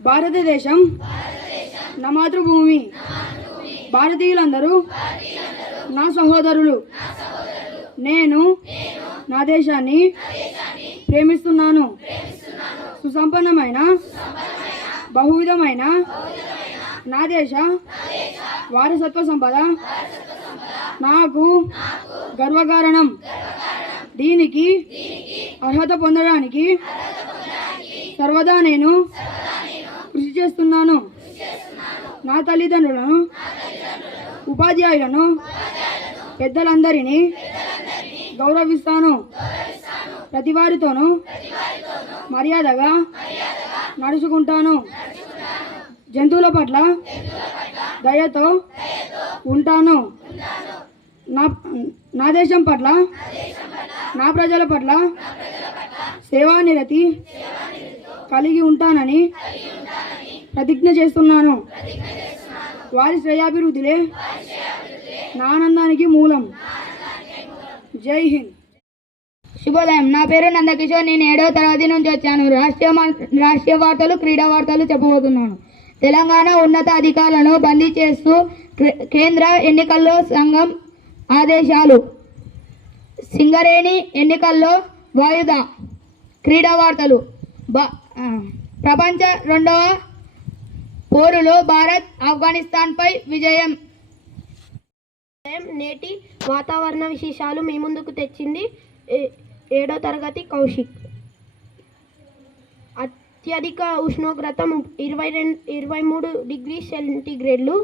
భారతదేశం నా మాతృభూమి. భారతీయులందరూ నా సహోదరులు. నేను నా దేశాన్ని ప్రేమిస్తున్నాను. సుసంపన్నమైన బహువిధమైన నా దేశ వారసత్వ సంపద నాకు గర్వకారణం. దీనికి అర్హత పొందడానికి సర్వదా నేను కృషి చేస్తున్నాను. నా తల్లిదండ్రులను, ఉపాధ్యాయులను, పెద్దలందరినీ గౌరవిస్తాను. ప్రతి వారితోనూ మర్యాదగా నడుచుకుంటాను. జంతువుల పట్ల దయతో ఉంటాను. నా దేశం పట్ల, నా ప్రజల పట్ల సేవానిరతి కలిగి ఉంటానని ప్రతిజ్ఞ చేస్తున్నాను. వారి శ్రేయాభివృద్ధిలే నా ఆనందానికి మూలం. జై హింద్. శుభోదయం. నా పేరు నందకిషోర్. నేను 7వ తరగతి నుంచి వచ్చాను. రాష్ట్రీయ వార్తలు, క్రీడా వార్తలు చెప్పబోతున్నాను. తెలంగాణ ఉన్నత అధికారులను బందీ చేస్తూ కేంద్ర ఎన్నికల్లో సంఘం ఆదేశాలు. సింగరేణి ఎన్నికల్లో వాయిదా. క్రీడా వార్తలు. ప్రపంచ 2వ పోరులో భారత్ ఆఫ్ఘనిస్తాన్పై విజయం. నేటి వాతావరణ విశేషాలు మీ ముందుకు తెచ్చింది 7వ తరగతి కౌశిక్. అత్యధిక ఉష్ణోగ్రత 23 డిగ్రీ సెంటీగ్రేడ్లు.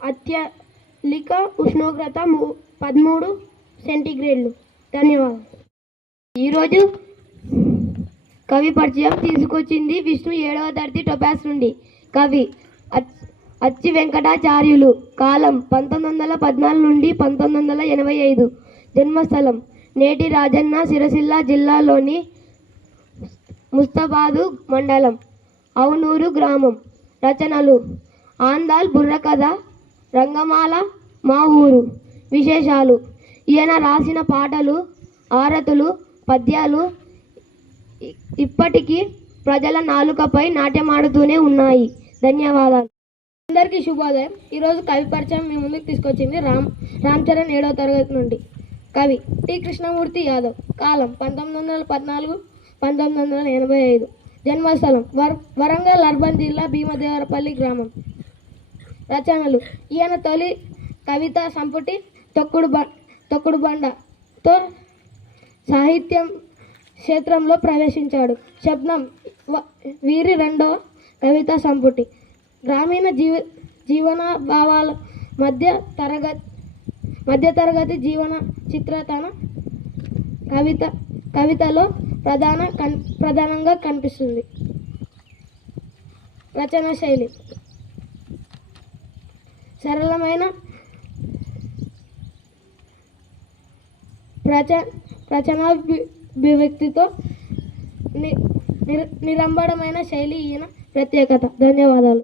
అత్యధిక ఉష్ణోగ్రత 13 సెంటీగ్రేడ్లు. ధన్యవాదాలు. ఈరోజు కవి పరిచయం తీసుకొచ్చింది విష్ణు 7వ తరగతి టొపాస్ నుండి. కవి అచ్చి వెంకటాచార్యులు. కాలం 1914 నుండి 1985. జన్మస్థలం నేటి రాజన్న సిరిసిల్ల జిల్లాలోని ముస్తాబాదు మండలం, అవునూరు గ్రామం. రచనలు: ఆందాల్ బుర్రకథ, రంగమాల, మా ఊరు. విశేషాలు: ఈయన రాసిన పాటలు, ఆరతులు, పద్యాలు ఇప్పటికీ ప్రజల నాలుకపై నాట్యమాడుతూనే ఉన్నాయి. ధన్యవాదాలు. అందరికీ శుభోదయం. ఈరోజు కవి పరిచయం మీ ముందుకు తీసుకొచ్చింది రామ్ చరణ్ 7వ తరగతి నుండి. కవి టి కృష్ణమూర్తి యాదవ్. కాలం 1914 1985. జన్మస్థలం వరంగల్ అర్బన్ జిల్లా భీమదేవరపల్లి గ్రామం. రచనలు: ఈయన తొలి కవితా సంపుటి తొక్కుడు బండతో సాహిత్యం క్షేత్రంలో ప్రవేశించాడు. శబ్దం వీరి 2వ కవితా సంపుటి. గ్రామీణ జీవన భావాల మధ్యతరగతి జీవన చిత్రతన కవితలో ప్రధానంగా కనిపిస్తుంది. రచన శైలి: సరళమైన రచనాభివ్యక్తితో నిరంబడమైన శైలి ఈయన ప్రత్యేకత. ధన్యవాదాలు.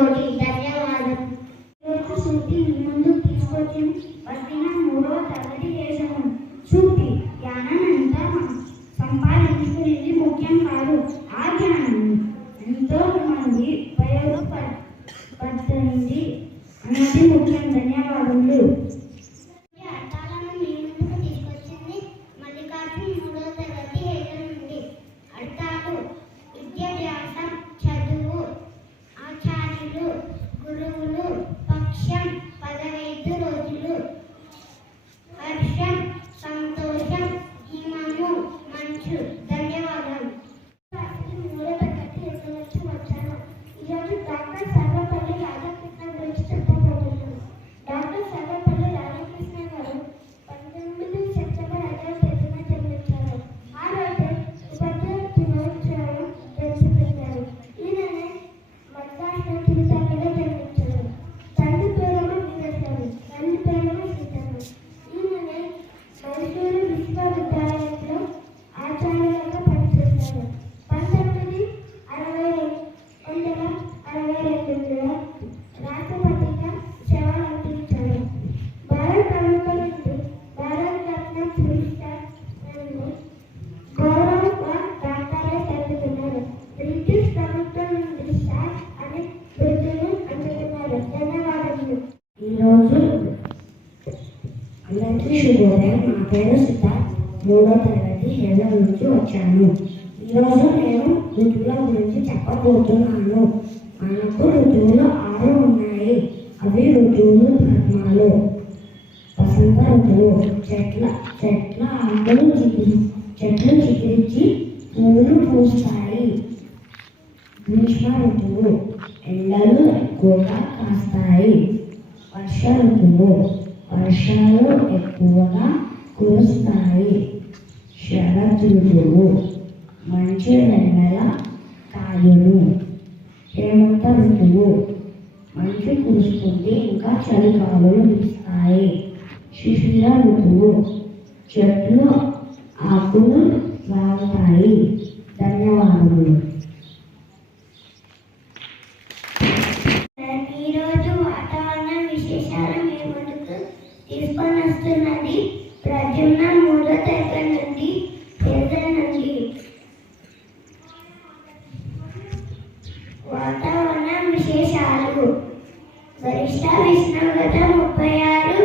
తోటి. ధన్యవాదాలు. సూక్తి ముందు తీసుకొచ్చింది పట్టిన 3వ తరగతి హేజల్. సూక్తి: జ్ఞానాన్నంతా సంపాదించుకునేది ముఖ్యం కాదు, ఆ జ్ఞానాన్ని ఎంతో మంది ఉపయోగపడుతుంది అన్నది ముఖ్యం. ధన్యవాదములు. అర్థాలను మీ ముందుకు తీసుకొచ్చింది మల్లికార్జున్ 3వ తరగతి హేజల్ నుండి. అర్థాలు: విద్యాభ్యాసం, చదువు, ఆచార్యులు, గురువులు, పక్షం, 15 రోజులు, హర్షం, సంతోషం, హిమము, మంచు. ధన్యవాదాలు. 3వ తరగతి హేజల్ నుంచి వచ్చాను. ఈరోజు డాక్టర్ సర్వపల్లి రాధాకృష్ణ గురించి చెప్పబోతున్నాను. డాక్టర్ సర్వపల్లి రాధాకృష్ణ గారు 19 సెప్టెంబర్ 5వ తేదీన జన్మించారు. ఆ రోజే ఉపాధ్యాయ దినోత్సవం జరుపుకుంటారు. ఈయననే మద్రాసు తిరుపతిలో జన్మించారు. తండ్రి పేరేమో వీరేశ్వరు, తల్లి పేరేమో సీతమ్మ. ఈయననే మైసూరు విశ్వవిద్యాలయంలో ఆచార్యులుగా పనిచేశారు. 1962లో రాష్ట్రపతిగా సేవలందించారు. భారత ప్రభుత్వం నుండి భారతరత్న పురస్కార్ మరియు గౌరవ డాక్టరేట్ అందుకున్నారు. బ్రిటిష్ ప్రభుత్వం నుండి సార్ అనే బిరుదును అందుకున్నారు. ధన్యవాదాలు. ఈరోజు అందరికీ శుభోదయం. నా పేరు సిద్ధార్థ్, 3వ తరగతి హేజల్ నుంచి వచ్చాను. ఈరోజు నేను ఋతువుల గురించి చెప్పబోతున్నాను. మనకు ఋతువులు 6 ఉన్నాయి. అవి ఋతువులు ధర్మాలు. వసంత ఋతువు: చెట్ల ఆకులు చెట్లు చిగురించి పువ్వులు పూస్తాయి. గ్రీష్మ ఋతువు: ఎండలు ఎక్కువగా కాస్తాయి. వర్ష ఋతువు: వర్షాలు ఎక్కువగా కురుస్తాయి. శరద్ ఋతువు: మంచి వెన్నెల కాయును. హేమంత ఋతువు: మంచు కురుస్తుంది, ఇంకా చలిగాలులు వీస్తాయి. శిశిర ఋతువు: చెట్లు ఆకులు రాలుతాయి. ధన్యవాదములు. ఈరోజు వాతావరణ విశేషాలు మీ ముందుకు తీసుకొని వస్తున్నది ప్రజన్న 3వ తరగతి నుండి హేజల్ నుండి. వాతావరణ విశేషాలు: గరిష్ట ఉష్ణోగ్రత 36